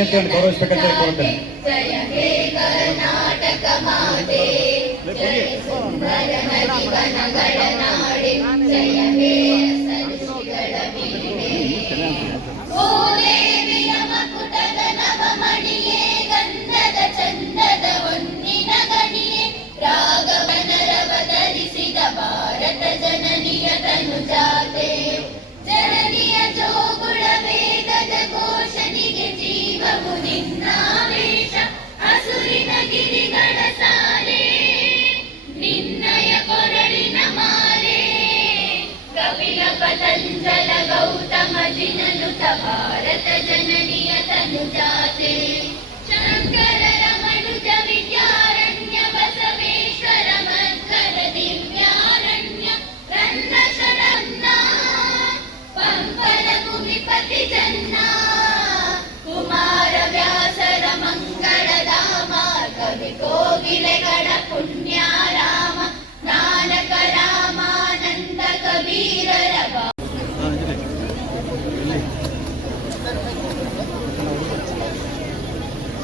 ಅಂತ ಹೇಳಿ ಗೌರವಿಸ್ಬೇಕಂತ ಹೇಳಿ ಕೋರುತ್ತೇನೆ ಜಯ ಹೇ ಪತಂಜಲ ಗೌತಮ ಜಿನನುತ ಭಾರತ ಜನನಿಯ ತನುಜಾತೆ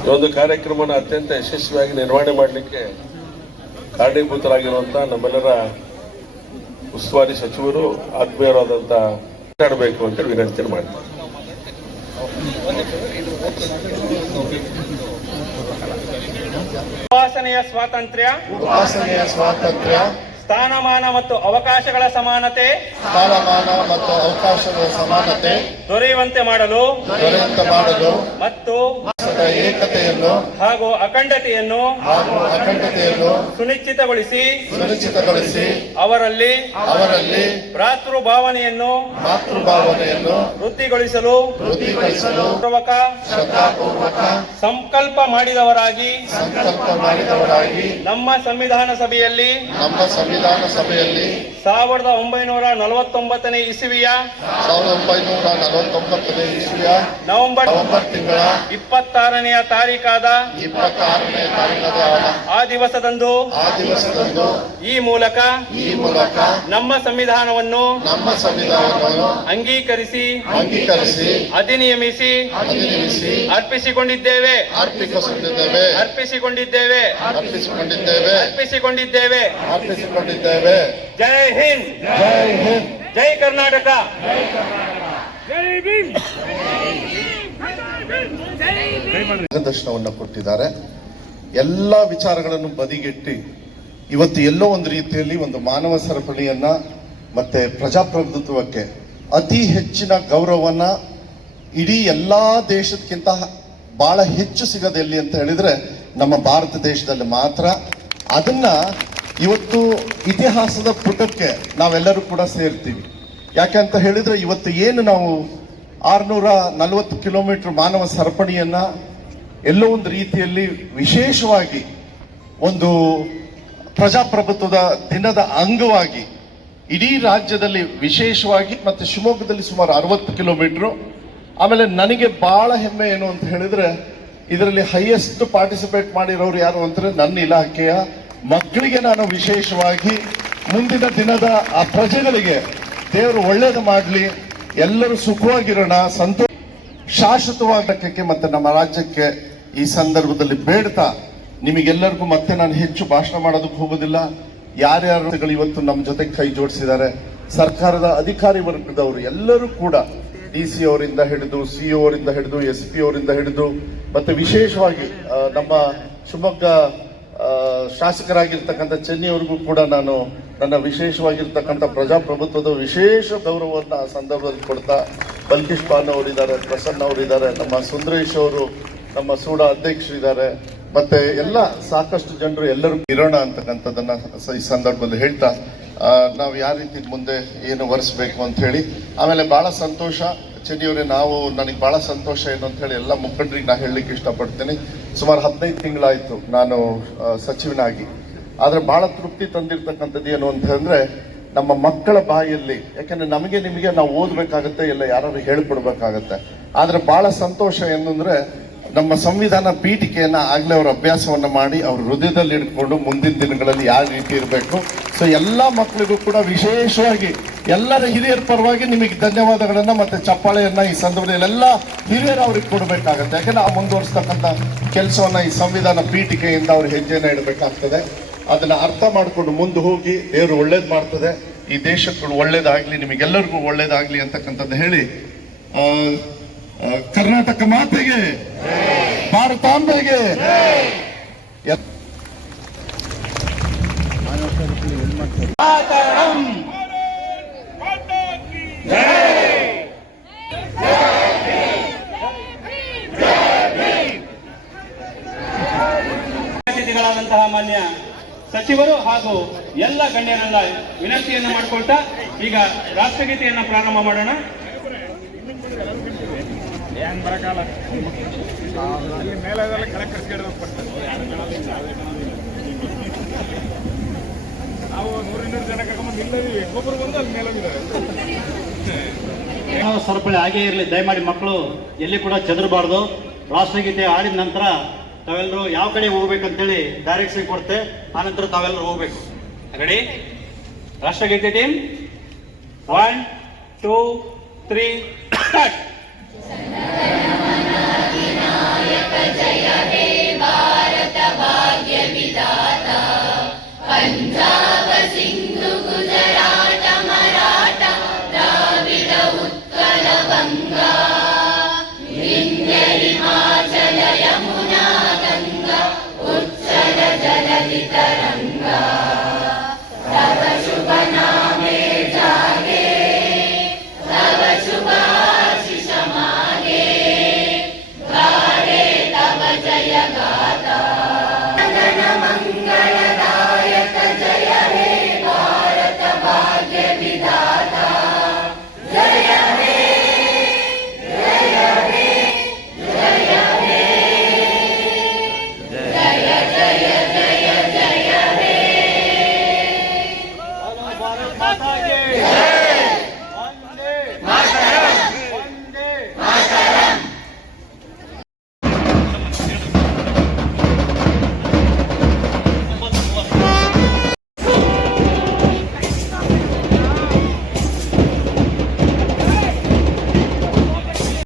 ಈ ಒಂದು ಕಾರ್ಯಕ್ರಮನ ಅತ್ಯಂತ ಯಶಸ್ವಿಯಾಗಿ ನಿರ್ವಹಣೆ ಮಾಡಲಿಕ್ಕೆ ಕಾರಣೀಭೂತರಾಗಿರುವಂಥ ನಮ್ಮೆಲ್ಲರ ಉಸ್ತುವಾರಿ ಸಚಿವರು ಆತ್ಮೀಯರಾದಂತಹ ಮಾತಾಡಬೇಕು ಅಂತ ವಿನಂತಿ ಮಾಡ್ತಾರೆ ಉಪಾಸನೆಯ ಸ್ವಾತಂತ್ರ್ಯ ಉಪಾಸನೆಯ ಸ್ವಾತಂತ್ರ್ಯ ಸ್ಥಾನಮಾನ ಮತ್ತು ಅವಕಾಶಗಳ ಸಮಾನತೆ ಸ್ಥಾನಮಾನ ಮತ್ತು ಅವಕಾಶಗಳ ಸಮಾನತೆ ದೊರೆಯುವಂತೆ ಮಾಡಲು ದೊರೆಯುವಂತೆ ಮಾಡಲು ಮತ್ತು ದೇಶದ ಏಕತೆಯನ್ನು ಹಾಗೂ ಅಖಂಡತೆಯನ್ನು ಹಾಗೂ ಅಖಂಡತೆಯನ್ನು ಸುನಿಶ್ಚಿತಗೊಳಿಸಿ ಸುನಿಶ್ಚಿತಗೊಳಿಸಿ ಅವರಲ್ಲಿ ಅವರಲ್ಲಿ ಭ್ರಾತೃ ಭಾವನೆಯನ್ನು ಮಾತೃಭಾವನೆಯನ್ನು ವೃದ್ಧಿಗೊಳಿಸಲು ವೃದ್ಧಿಗೊಳಿಸಲು ಪೂರ್ವಕ ಶ್ರದ್ಧಾಪೂರ್ವಕ ಸಂಕಲ್ಪ ಮಾಡಿದವರಾಗಿ ಸಂಕಲ್ಪ ಮಾಡಿದವರಾಗಿ ನಮ್ಮ ಸಂವಿಧಾನ ಸಭೆಯಲ್ಲಿ ನಮ್ಮ ಸಂವಿಧಾನ ಸಭೆಯಲ್ಲಿ ಸಾವಿರದ ಒಂಬೈನೂರ ನಲವತ್ತೊಂಬತ್ತನೇ ಇಸವಿಯ ಸಾವಿರದ ಒಂಬೈನೂರ ನಲವತ್ತೊಂಬತ್ತನೇ ಇಸುವಿಯ ನವೆಂಬರ್ ನವೆಂಬರ್ ತಿಂಗಳ ಇಪ್ಪತ್ತಾರನೆಯ ತಾರೀಕಾದ ಇಪ್ಪತ್ತಾರನೇ ಆ ದಿವಸದಂದು ಆ ದಿವಸದಂದು ಈ ಮೂಲಕ ಈ ಮೂಲಕ ನಮ್ಮ ಸಂವಿಧಾನವನ್ನು ನಮ್ಮ ಸಂವಿಧಾನವನ್ನು ಅಂಗೀಕರಿಸಿ ಅಂಗೀಕರಿಸಿ ಅಧಿನಿಯಮಿಸಿ ಅಧಿನಿಯಮಿಸಿ ಅರ್ಪಿಸಿಕೊಂಡಿದ್ದೇವೆ. ಅರ್ಪಿಸಿಕೊಂಡಿದ್ದೇವೆ. ಅರ್ಪಿಸಿಕೊಂಡಿದ್ದೇವೆ. ಅರ್ಪಿಸಿಕೊಂಡಿದ್ದೇವೆ. ಅರ್ಪಿಸಿಕೊಂಡಿದ್ದೇವೆ. ಅರ್ಪಿಸಿಕೊಂಡಿದ್ದೇವೆ. ಜೈ ಹಿಂದ್. ಜೈ ಕರ್ನಾಟಕ. ಜೈ ಕರ್ನಾಟಕ. ಮಾರ್ಗದರ್ಶನವನ್ನು ಕೊಟ್ಟಿದ್ದಾರೆ. ಎಲ್ಲ ವಿಚಾರಗಳನ್ನು ಬದಿಗೆಟ್ಟಿ ಇವತ್ತು ಎಲ್ಲೋ ಒಂದು ರೀತಿಯಲ್ಲಿ ಒಂದು ಮಾನವ ಸರಪಳಿಯನ್ನ ಮತ್ತೆ ಪ್ರಜಾಪ್ರಭುತ್ವಕ್ಕೆ ಅತಿ ಹೆಚ್ಚಿನ ಗೌರವವನ್ನ ಇಡೀ ಎಲ್ಲಾ ದೇಶದಕ್ಕಿಂತ ಬಹಳ ಹೆಚ್ಚು ಸಿಗದೆ ಎಲ್ಲಿ ಅಂತ ಹೇಳಿದ್ರೆ ನಮ್ಮ ಭಾರತ ದೇಶದಲ್ಲಿ ಮಾತ್ರ. ಅದನ್ನ ಇವತ್ತು ಇತಿಹಾಸದ ಪುಟಕ್ಕೆ ನಾವೆಲ್ಲರೂ ಕೂಡ ಸೇರ್ತೀವಿ. ಅಂತ ಹೇಳಿದ್ರೆ ಇವತ್ತು ಏನು ನಾವು ಆರ್ನೂರ ನಲವತ್ತು ಕಿಲೋಮೀಟರ್ ಮಾನವ ಸರಪಣಿಯನ್ನು ಎಲ್ಲೋ ಒಂದು ರೀತಿಯಲ್ಲಿ ವಿಶೇಷವಾಗಿ ಒಂದು ಪ್ರಜಾಪ್ರಭುತ್ವದ ದಿನದ ಅಂಗವಾಗಿ ಇಡೀ ರಾಜ್ಯದಲ್ಲಿ ವಿಶೇಷವಾಗಿ ಮತ್ತೆ ಶಿವಮೊಗ್ಗದಲ್ಲಿ ಸುಮಾರು ಅರವತ್ತು ಕಿಲೋಮೀಟರ್. ಆಮೇಲೆ ನನಗೆ ಬಹಳ ಹೆಮ್ಮೆ ಏನು ಅಂತ ಹೇಳಿದ್ರೆ, ಇದರಲ್ಲಿ ಹೈಯೆಸ್ಟ್ ಪಾರ್ಟಿಸಿಪೇಟ್ ಮಾಡಿರೋರು ಯಾರು ಅಂದರೆ ನನ್ನ ಇಲಾಖೆಯ ಮಕ್ಕಳಿಗೆ ನಾನು ವಿಶೇಷವಾಗಿ ಮುಂದಿನ ದಿನದ ಆ ಪ್ರಜೆಗಳಿಗೆ ದೇವರು ಒಳ್ಳೇದು ಮಾಡಲಿ ಎಲ್ಲರೂ ಸುಖವಾಗಿರೋಣ, ಸಂತೋಷ ಶಾಶ್ವತವಾಗಕ್ಕೆ ಮತ್ತೆ ನಮ್ಮ ರಾಜ್ಯಕ್ಕೆ ಈ ಸಂದರ್ಭದಲ್ಲಿ ಬೇಡ್ತಾ ನಿಮಗೆಲ್ಲರಿಗೂ ಮತ್ತೆ ನಾನು ಹೆಚ್ಚು ಭಾಷಣ ಮಾಡೋದಕ್ಕೆ ಹೋಗೋದಿಲ್ಲ. ಯಾರ್ಯಾರುಗಳು ಇವತ್ತು ನಮ್ಮ ಜೊತೆ ಕೈ ಜೋಡಿಸಿದ್ದಾರೆ, ಸರ್ಕಾರದ ಅಧಿಕಾರಿ ವರ್ಗದವರು ಎಲ್ಲರೂ ಕೂಡ ಡಿ ಸಿ ಅವರಿಂದ ಹಿಡಿದು ಸಿ ಅವರಿಂದ ಹಿಡಿದು ಎಸ್ ಪಿ ಅವರಿಂದ ಹಿಡಿದು, ಮತ್ತೆ ವಿಶೇಷವಾಗಿ ನಮ್ಮ ಶಿವಮೊಗ್ಗ ಶಾಸಕರಾಗಿರ್ತಕ್ಕಂಥ ಚೆನ್ನಿಯವರಿಗೂ ಕೂಡ ನಾನು ನನ್ನ ವಿಶೇಷವಾಗಿರ್ತಕ್ಕಂಥ ಪ್ರಜಾಪ್ರಭುತ್ವದ ವಿಶೇಷ ಗೌರವವನ್ನು ಆ ಸಂದರ್ಭದಲ್ಲಿ ಕೊಡ್ತಾ ಬಲ್ಕಿಶ್ ಪಾನ್ ಅವರಿದ್ದಾರೆ, ಪ್ರಸನ್ನ ಅವರಿದ್ದಾರೆ, ನಮ್ಮ ಸುಂದರೇಶ್ ಅವರು, ನಮ್ಮ ಸೂಡ ಅಧ್ಯಕ್ಷರಿದ್ದಾರೆ. ಮತ್ತೆ ಎಲ್ಲ ಸಾಕಷ್ಟು ಜನರು ಎಲ್ಲರೂ ಇರೋಣ ಅಂತಕ್ಕಂಥದ್ದನ್ನ ಈ ಸಂದರ್ಭದಲ್ಲಿ ಹೇಳ್ತಾ ನಾವು ಯಾವ ರೀತಿ ಮುಂದೆ ಏನು ಒರೆಸ್ಬೇಕು ಅಂತ ಹೇಳಿ. ಆಮೇಲೆ ಬಹಳ ಸಂತೋಷ. ಚೆನ್ನಿಯವರೇ, ನಾವು ನನಗೆ ಬಹಳ ಸಂತೋಷ ಏನು ಅಂತ ಹೇಳಿ ಎಲ್ಲ ಮುಖಂಡರಿಗೆ ನಾನು ಹೇಳಲಿಕ್ಕೆ ಇಷ್ಟಪಡ್ತೀನಿ. ಸುಮಾರು ಹದಿನೈದು ತಿಂಗಳಾಯಿತು ನಾನು ಸಚಿವನಾಗಿ. ಆದ್ರೆ ಬಹಳ ತೃಪ್ತಿ ತಂದಿರ್ತಕ್ಕಂಥದ್ದು ಏನು ಅಂತ ಅಂದ್ರೆ ನಮ್ಮ ಮಕ್ಕಳ ಬಾಯಲ್ಲಿ, ಯಾಕಂದ್ರೆ ನಮಗೆ ನಿಮಗೆ ನಾವು ಓದ್ಬೇಕಾಗತ್ತೆ, ಇಲ್ಲ ಯಾರಾದ್ರೂ ಹೇಳ್ಕೊಡ್ಬೇಕಾಗತ್ತೆ. ಆದರೆ ಭಾಳ ಸಂತೋಷ ಏನಂದರೆ ನಮ್ಮ ಸಂವಿಧಾನ ಪೀಠಿಕೆಯನ್ನ ಆಗಲೇ ಅವ್ರ ಅಭ್ಯಾಸವನ್ನು ಮಾಡಿ ಅವ್ರ ಹೃದಯದಲ್ಲಿ ಇಟ್ಕೊಂಡು ಮುಂದಿನ ದಿನಗಳಲ್ಲಿ ಯಾವ ರೀತಿ ಇರಬೇಕು. ಸೊ ಎಲ್ಲ ಮಕ್ಕಳಿಗೂ ಕೂಡ ವಿಶೇಷವಾಗಿ ಎಲ್ಲರ ಹಿರಿಯರ ಪರವಾಗಿ ನಿಮಗೆ ಧನ್ಯವಾದಗಳನ್ನು ಮತ್ತೆ ಚಪ್ಪಾಳೆಯನ್ನ ಈ ಸಂದರ್ಭದಲ್ಲಿ ಎಲ್ಲ ಹಿರಿಯರು ಅವ್ರಿಗೆ ಕೊಡಬೇಕಾಗತ್ತೆ. ಯಾಕಂದ್ರೆ ಆ ಮುಂದುವರಿಸ್ತಕ್ಕಂಥ ಕೆಲಸವನ್ನ ಈ ಸಂವಿಧಾನ ಪೀಠಿಕೆಯಿಂದ ಅವ್ರ ಹೆಜ್ಜೆಯನ್ನು ಇಡಬೇಕಾಗ್ತದೆ. ಅದನ್ನ ಅರ್ಥ ಮಾಡ್ಕೊಂಡು ಮುಂದೆ ಹೋಗಿ ದೇವರು ಒಳ್ಳೇದು ಮಾಡ್ತದೆ. ಈ ದೇಶಕ್ಕೂ ಒಳ್ಳೇದಾಗಲಿ ನಿಮಗೆಲ್ಲರಿಗೂ ಒಳ್ಳೇದಾಗಲಿ ಅಂತಕ್ಕಂಥದ್ದು ಹೇಳಿ ಕರ್ನಾಟಕ ಮಾತೆಗೆ ಭಾರತಾಂಬೆಗೆ ಮಾನ್ಯ ಸಚಿವರು ಹಾಗೂ ಎಲ್ಲ ಗಣ್ಯರೆಲ್ಲ ವಿನಂತಿಯನ್ನು ಮಾಡಿಕೊಳ್ತಾ ಈಗ ರಾಷ್ಟ್ರಗೀತೆಯನ್ನು ಪ್ರಾರಂಭ ಮಾಡೋಣ. ನಾವು ಸರಪಳಿ ಹಾಗೇ ಇರಲಿ, ದಯಮಾಡಿ ಮಕ್ಕಳು, ಎಲ್ಲಿ ಕೂಡ ಚದರಬಾರ್ದು. ರಾಷ್ಟ್ರಗೀತೆ ಆಡಿದ ನಂತರ ತಾವೆಲ್ಲರೂ ಯಾವ ಕಡೆ ಹೋಗ್ಬೇಕಂತೇಳಿ ಡೈರೆಕ್ಷನ್ ಕೊಡ್ತೆ, ಆನಂತರ ತಾವೆಲ್ಲರೂ ಹೋಗ್ಬೇಕು. ರೆಡಿ ರಾಷ್ಟ್ರಗೀತೆ team one two three start